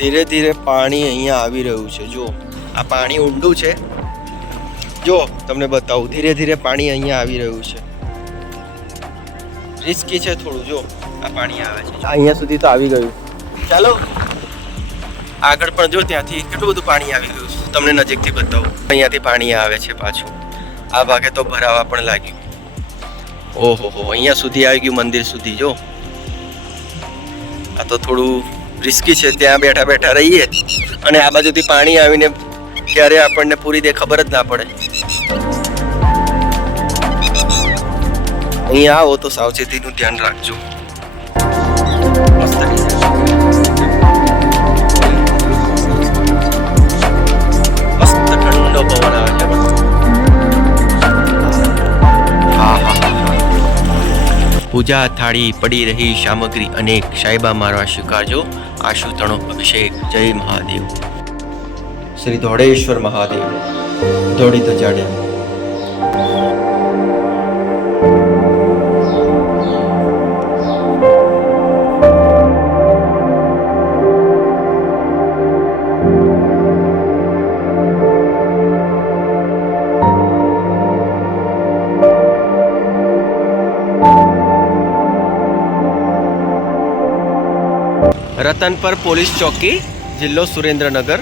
ધીરે ધીરે પાણી અહીંયા આવી રહ્યું છે. જો આ પાણી ઊંડું છે. જો તમને બતાવું, ધીરે ધીરે પાણી અહીંયા આવી રહ્યું છે. રિસ્કી છે થોડું. જો આ પાણી આવે છે, અહીંયા સુધી તો આવી ગયું. ચાલો આગળ પણ જો, ત્યાંથી કેટલું બધું પાણી આવી ગયું છે. તમને નજીકથી બતાવું. અહીંયાથી પાણી આવે છે પાછું. આ ભાગે તો ભરાવા પણ લાગ્યું. ઓહો હો, અહીંયા સુધી આવી ગયું, મંદિર સુધી. જો આ તો થોડું રિસ્કી છે. ત્યાં બેઠા બેઠા રહીએ અને આ બાજુથી પાણી આવીને ક્યારે આપણને પૂરી દે ખબર જ ના પડે. અહીંયા આવો તો સાવચેતીનું ધ્યાન રાખજો. મસ્ત ઠંડો પવન આવે છે. પૂજા થાળી પડી રહી સામગ્રી અનેક, સાહેબા મારવા સ્વીકારજો આશુતણો અભિષેક. જય મહાદેવ. શ્રી ધોળેશ્વર મહાદેવ, ધોળી ધજાડે. રતનપર પોલીસ ચોકી, જિલ્લો સુરેન્દ્રનગર.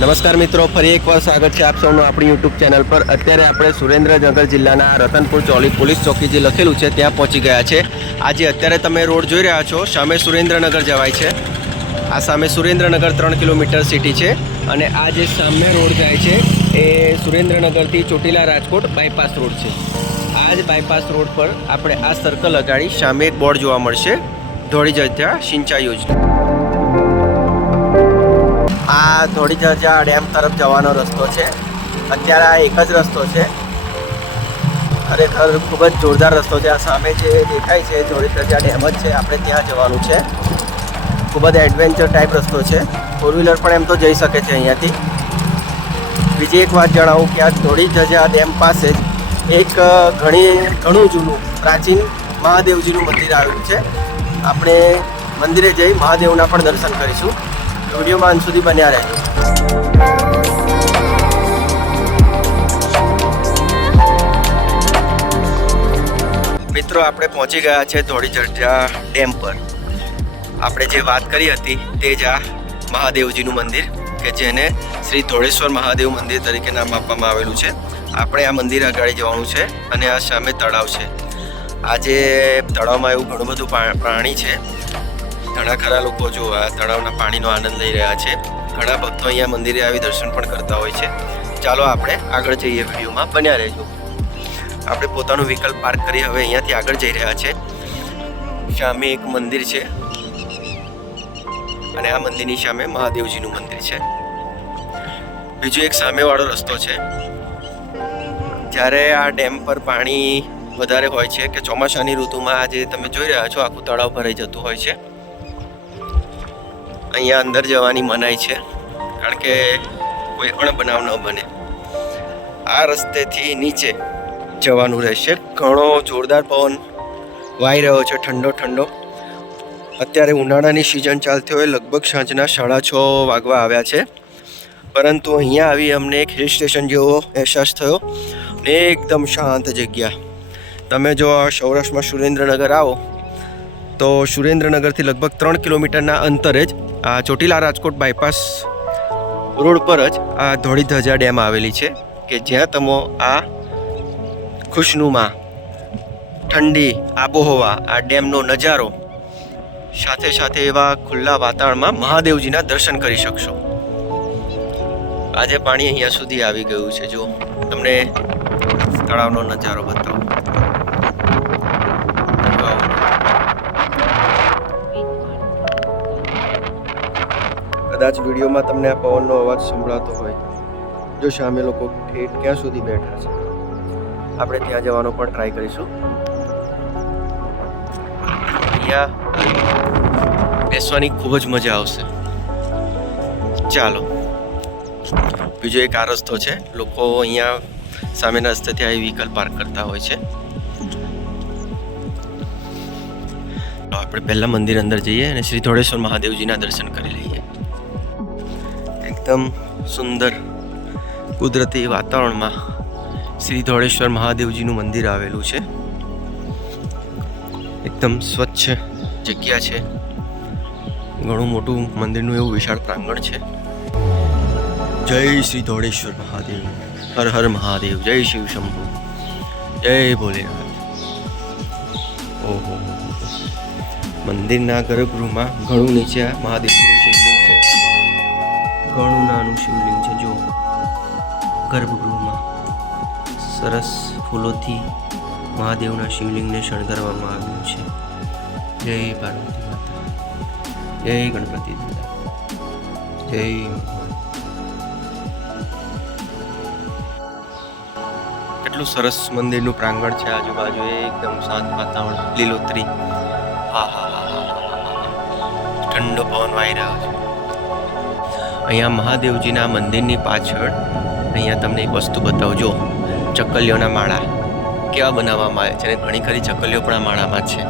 નમસ્કાર મિત્રો, ફરી એકવાર સ્વાગત છે આપ સૌનું આપણી યુટ્યુબ ચેનલ પર. અત્યારે આપણે સુરેન્દ્રનગર જિલ્લાના રતનપુર પોલીસ ચોકી જે લખેલું છે ત્યાં પહોંચી ગયા છે. આજે અત્યારે તમે રોડ જોઈ રહ્યા છો, સામે સુરેન્દ્રનગર જવાય છે. આ સામે સુરેન્દ્રનગર 3 કિલોમીટર સિટી છે અને આ જે સામે રોડ જાય છે એ સુરેન્દ્રનગરથી ચોટીલા રાજકોટ બાયપાસ રોડ છે. આ જ બાયપાસ રોડ પર આપણે આ સર્કલ અગાડી સામે એક બોર્ડ જોવા મળશે, ધોળી ધજા સિંચાઈ યોજના. આ ધોળી ધજા ડેમ તરફ જવાનો રસ્તો છે. અત્યારે આ એક જ રસ્તો છે, ખરેખર ખૂબ જ જોરદાર રસ્તો છે. આ સામે જે દેખાય છે ધોળી ધજા ડેમ જ છે. આપણે ત્યાં જવાનું છે. ખૂબ જ એડવેન્ચર ટાઈપ રસ્તો છે. ફોર વ્હીલર પણ એમ તો જઈ શકે છે અહીંયાથી. બીજી એક વાત જણાવું કે આ ધોળી ધજા ડેમ પાસે જ એક ઘણું જૂનું પ્રાચીન મહાદેવજીનું મંદિર આવેલું છે. આપણે મંદિરે જઈ મહાદેવના પણ દર્શન કરીશું. વિડીયોમાં અંત સુધી બન્યા રહેજો. મિત્રો, આપણે પહોંચી ગયા છે ધોળી ધજા ડેમ પર. આપણે જે વાત કરી હતી તે જ આ મહાદેવજીનું મંદિર કે જેને શ્રી ધોળેશ્વર મહાદેવ મંદિર તરીકે નામ આપવામાં આવેલું છે. આપણે આ મંદિર આગળ જવાનું છે અને આ સામે તળાવ છે. આજે તળાવમાં એવું ઘણું બધું પાણી છે. ઘણા ખરા લોકો જો આ તળાવના પાણીનો આનંદ લઈ રહ્યા છે. ઘણા ભક્તો અહીંયા મંદિરે આવી દર્શન પણ કરતા હોય છે. ચાલો આપણે આગળ જઈએ, વિડીયોમાં બન્યા રહેજો. આપણે પોતાનું વ્હીકલ પાર્ક કરી હવે અહીંયાથી આગળ જઈ રહ્યા છે. સામે એક મંદિર છે અને આ મંદિરની સામે મહાદેવજીનું મંદિર છે. બીજો એક સામેવાળો રસ્તો છે. જ્યારે આ ડેમ પર પાણી વધારે હોય છે કે ચોમાસાની ઋતુમાં આજે તમે જોઈ રહ્યા છો આખું તળાવ ભરાઈ જતું હોય છે. અહીંયા અંદર જવાની મનાઈ છે કારણ કે કોઈ પણ બનાવ ન બને. આ રસ્તેથી નીચે જવાનું રહેશે. ઘણો જોરદાર પવન વાઈ રહ્યો છે, ઠંડો ઠંડો. અત્યારે ઉનાળાની સિઝન ચાલતી હોય, લગભગ સાંજના 6:30 વાગવા આવ્યા છે. પરંતુ અહીંયા આવી અમને એક હિલ સ્ટેશન જેવો અહેસાસ થયો ને એકદમ શાંત જગ્યા. તમે જો સૌરાષ્ટ્રમાં સુરેન્દ્રનગર આવો તો સુરેન્દ્રનગરથી લગભગ 3 કિલોમીટરના અંતરે જ આ ચોટીલા રાજકોટ બાયપાસ રોડ પર જ આ ધોળી ધજા ડેમ આવેલી છે કે જ્યાં તમે આ ખુશનુમા ઠંડી આબોહવા, આ ડેમનો નજારો સાથે સાથે એવા ખુલ્લા વાતાવરણમાં મહાદેવજીના દર્શન કરી શકશો. આજે પાણી અહીંયા સુધી આવી ગયું છે. જો તમને તળાવનો નજારો બતાવો. કદાચ વિડીયોમાં તમને આ પવનનો અવાજ સંભળાતો હોય. જો સામે લોકો ઠેઠ ક્યાં સુધી બેઠા છે. આપણે ત્યાં જવાનો પણ ટ્રાય કરીશું. અહીંયા બેસવાની ખૂબ જ મજા આવશે. ચાલો, બીજો એક આ રસ્તો છે. લોકો અહીંયા સામેના રસ્તેથી આવી વ્હીકલ પાર્ક કરતા હોય છે. આપણે પહેલા મંદિર અંદર જઈએ અને શ્રી ધોળેશ્વર મહાદેવજીના દર્શન કરી લઈએ. એકદમ સુંદર કુદરતી વાતાવરણમાં શ્રી ધોળેશ્વર મહાદેવજીનું મંદિર આવેલું છે. એકદમ સ્વચ્છ જગ્યા છે. ઘણું મોટું મંદિરનું એવું વિશાળ પ્રાંગણ છે. જય શ્રી ધોળેશ્વર મહાદેવ, હર હર મહાદેવ, જય શિવ શંભુ, જય ભોલેનાથ. ઓહો, મંદિરના ગર્ભગૃહમાં ઘણું નીચે મહાદેવનું શિવલિંગ છે. ઘણું નાનું શિવલિંગ છે. જો ગર્ભગૃહમાં સરસ ફૂલોથી મહાદેવના શિવલિંગને શણગારવામાં આવ્યું છે. જય પાર્વતી માતા, જય ગણપતિ દાદા, જય. કેટલું સરસ મંદિરનું પ્રાંગણ છે. આજુબાજુ એકદમ શાંત વાતાવરણ, લીલોતરી. હા હા હા હા, ઠંડો પવન વાઈ રહ્યો છે. અહીંયા મહાદેવજીના મંદિરની પાછળ અહીંયા તમને એક વસ્તુ બતાવજો. ચકલીઓના માળા કેવા બનાવવામાં આવે છે, અને ઘણી ખરી ચકલીઓ પણ આ માળામાં છે.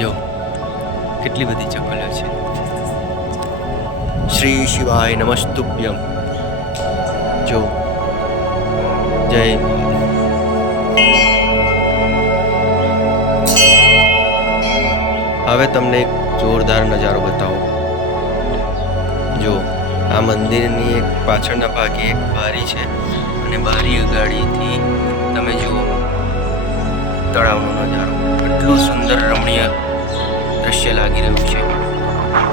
જો કેટલી બધી ચકલીઓ છે. શ્રી શિવાય નમસ્તુભ્યમ. જો જય હવે તમને એક જોરદાર નજારો બતાવો. જો આ મંદિરની એક પાછળના ભાગે એક બારી છે, અને બારી અગાડીથી તમે જુઓ તળાવનો નજારો. એટલું સુંદર રમણીય દ્રશ્ય લાગી રહ્યું છે.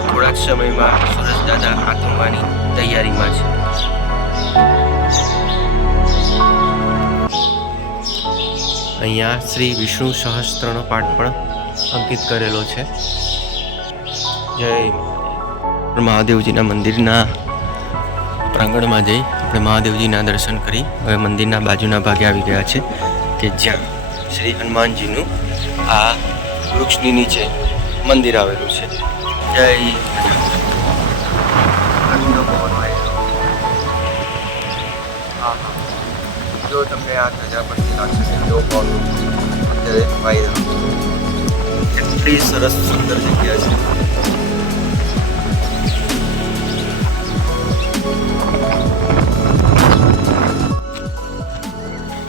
થોડા જ સમયમાં સૂરજ દાદા આથમવાની તૈયારીમાં છે. અહીંયા શ્રી વિષ્ણુ સહસ્ત્રનો પાઠ પણ અંકિત કરેલો છે. જય મહાદેવજીના મંદિરના પ્રાંગણમાં જઈ આપણે મહાદેવજીના દર્શન કરી હવે મંદિરના બાજુના ભાગે આવી ગયા છે, કે જ્યાં શ્રી હનુમાનજીનું આ વૃક્ષની નીચે મંદિર આવેલું છે. જય. જો તમને આ ધજા પરથી લાગશે કે જો પવન અત્યારે વાઈ રહ્યો છે. કેટલી સરસ સુંદર જગ્યા છે.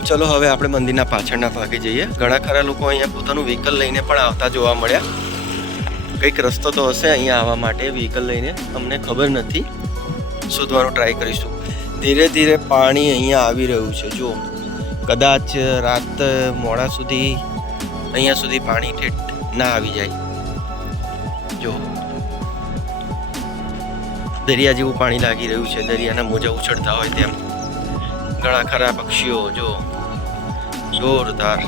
ચલો હવે આપણે મંદિરના પાછળના ભાગે જઈએ. ઘણા ખરા લોકો અહીંયા પોતાનું વ્હીકલ લઈને પણ આવતા જોવા મળ્યા. કંઈક રસ્તો તો હશે અહીંયા આવવા માટે વ્હીકલ લઈને, અમને ખબર નથી, શોધવાનો ટ્રાય કરીશું. ધીરે ધીરે પાણી અહીંયા આવી રહ્યું છે. જો કદાચ રાત મોડા સુધી અહીંયા સુધી પાણી ઠેઠ ના આવી જાય. જો દરિયા જેવું પાણી લાગી રહ્યું છે. દરિયાના મોજા ઉછળતા હોય તેમ. ઘણા ખરા પક્ષીઓ જો જોરદાર.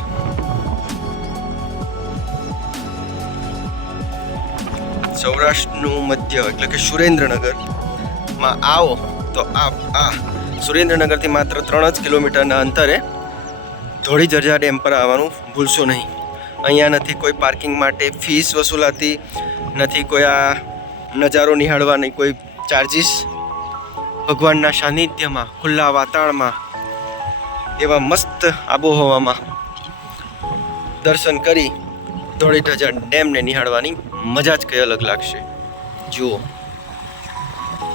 સૌરાષ્ટ્રનું મધ્ય એટલે કે સુરેન્દ્રનગરમાં આવો તો આ સુરેન્દ્રનગરથી માત્ર 3 જ કિલોમીટરના અંતરે ધોળીધજા ડેમ પર આવવાનું ભૂલશો નહીં. અહીંયા નથી કોઈ પાર્કિંગ માટે ફીસ વસૂલાતી, નથી કોઈ આ નજારો નિહાળવાની કોઈ ચાર્જિસ. ભગવાનના સાનિધ્યમાં ખુલ્લા વાતાવરણમાં એવા મસ્ત આબોહવામાં દર્શન કરી ધોળીધજા ડેમને નિહાળવાની મજા જ કંઈ અલગ લાગશે. જુઓ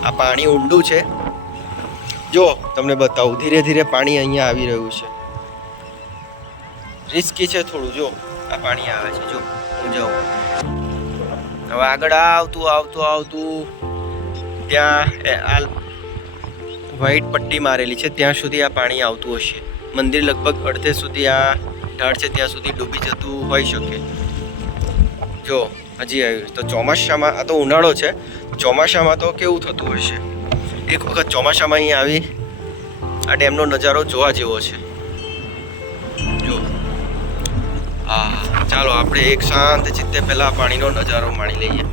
આ પાણી ઊંડું છે. જો તમને બતાવું, ધીરે ધીરે પાણી અહીંયા આવી રહ્યું છે. રિસ્કી છે થોડું. જો આ પાણી આવે છે. જો હું જાઉં હવે આગળ આવતું ત્યાં આ વ્હાઈટ પટ્ટી મારેલી છે, ત્યાં સુધી આ પાણી આવતું હશે. મંદિર લગભગ અડધે સુધી આ ઢાળ છે ત્યાં સુધી ડૂબી જતું હોઈ શકે. જો હજી આવ્યું તો ચોમાસામાં, આ તો ઉનાળો છે, ચોમાસામાં તો કેવું થતું હશે. એક વખત ચોમાસામાં અહીં આવી આ ડેમનો નજારો જોવા જેવો છે. જો ચાલો આપણે એક શાંત ચિત્તે પહેલા પાણીનો નજારો માણી લઈએ.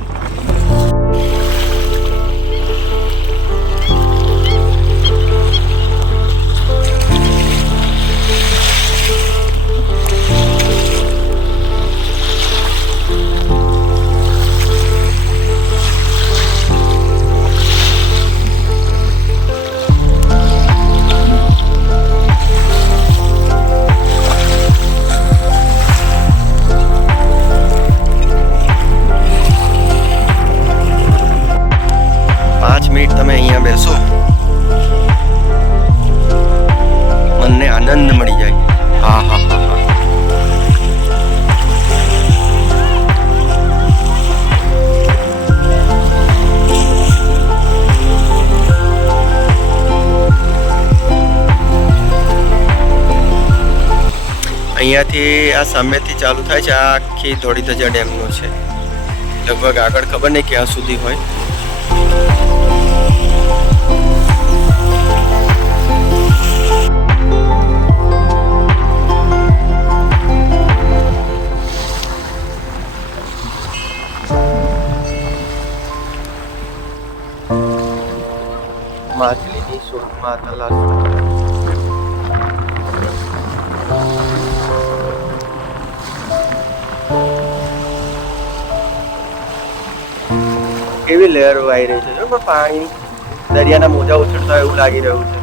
અહીંયાથી આ સામેથી ચાલુ થાય છે, આ આખી ધોળી ધજા ડેમનું છે. લગભગ આગળ ખબર નહીં ક્યાં સુધી હોય. માછલીની શોધમાં તલાશ. કેવી લહેરો આવી રહી છે, જો પાણી દરિયાના મોજા ઉછળતા એવું લાગી રહ્યું છે.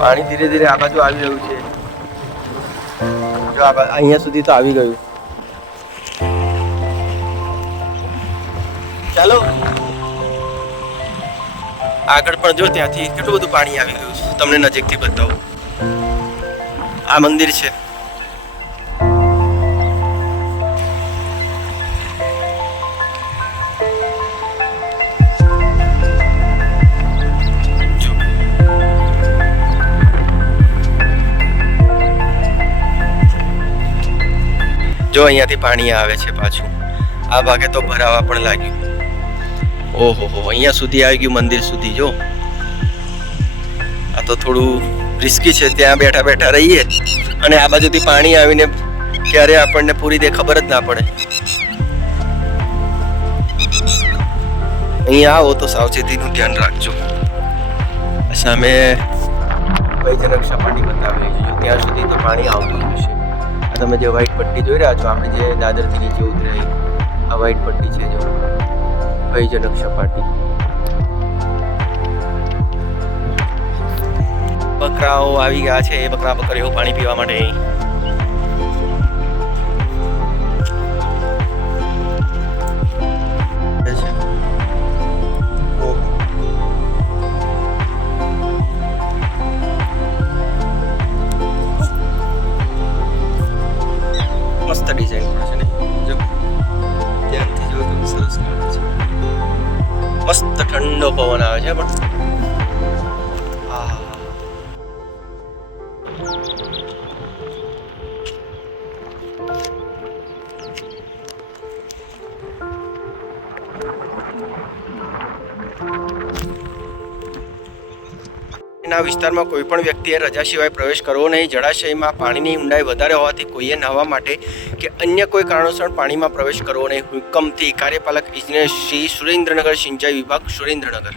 પાણી ધીરે ધીરે આ બાજુ આવી રહ્યું છે. જો અહીંયા સુધી તો આવી ગયું. ચાલો આગળ પણ જો, ત્યાંથી કેટલું બધું પાણી આવી ગયું છે. તમને નજીકથી બતાવું. આ મંદિર છે. જો અહીંયાથી પાણી આવે છે પાછું. આ ભાગે તો ભરાવા પણ લાગ્યું. ઓહો હો, અહીંયા સુધી આવી ગયું મંદિર સુધી. જો આ તો થોડું રિસ્કી છે. ત્યાં બેઠા બેઠા રહીએ અને આ બાજુથી પાણી આવીને ક્યારે આપણને પૂરી દે ખબર જ ના પડે. અહીંયા આવો તો સાવચેતીનું ધ્યાન રાખજો. સામે ભયજનક સપાટી બતાવેલી છે. ત્યાં સુધી તો પાણી આવતું જ હશે. તમે જે વ્હાઈટ પટ્ટી જોઈ રહ્યા છો, આપણે જે દાદરથી નીચે ઉતરાઈ, આ વ્હાઈટ પટ્ટી છે. જો ભયજનક સપાટી. બકરાઓ આવી ગયા છે. બકરા બકરીઓ પાણી પીવા માટે. મસ્ત ડિઝાઇન પણ છે ને, જો ધ્યાનથી જો તો સરસ લાગે છે. મસ્ત ઠંડો પવન આવે છે. પણ આ વિસ્તારમાં કોઈ પણ વ્યક્તિએ રજા સિવાય પ્રવેશ કરવો નહીં. જળાશયમાં પાણીની ઊંડાઈ વધારે હોવાથી કોઈએ નહાવા માટે કે અન્ય કોઈ કારણોસર પાણીમાં પ્રવેશ કરવો નહીં. હુકમથી કાર્યપાલક ઇજનેર શ્રી સુરેન્દ્રનગર સિંચાઈ વિભાગ, સુરેન્દ્રનગર.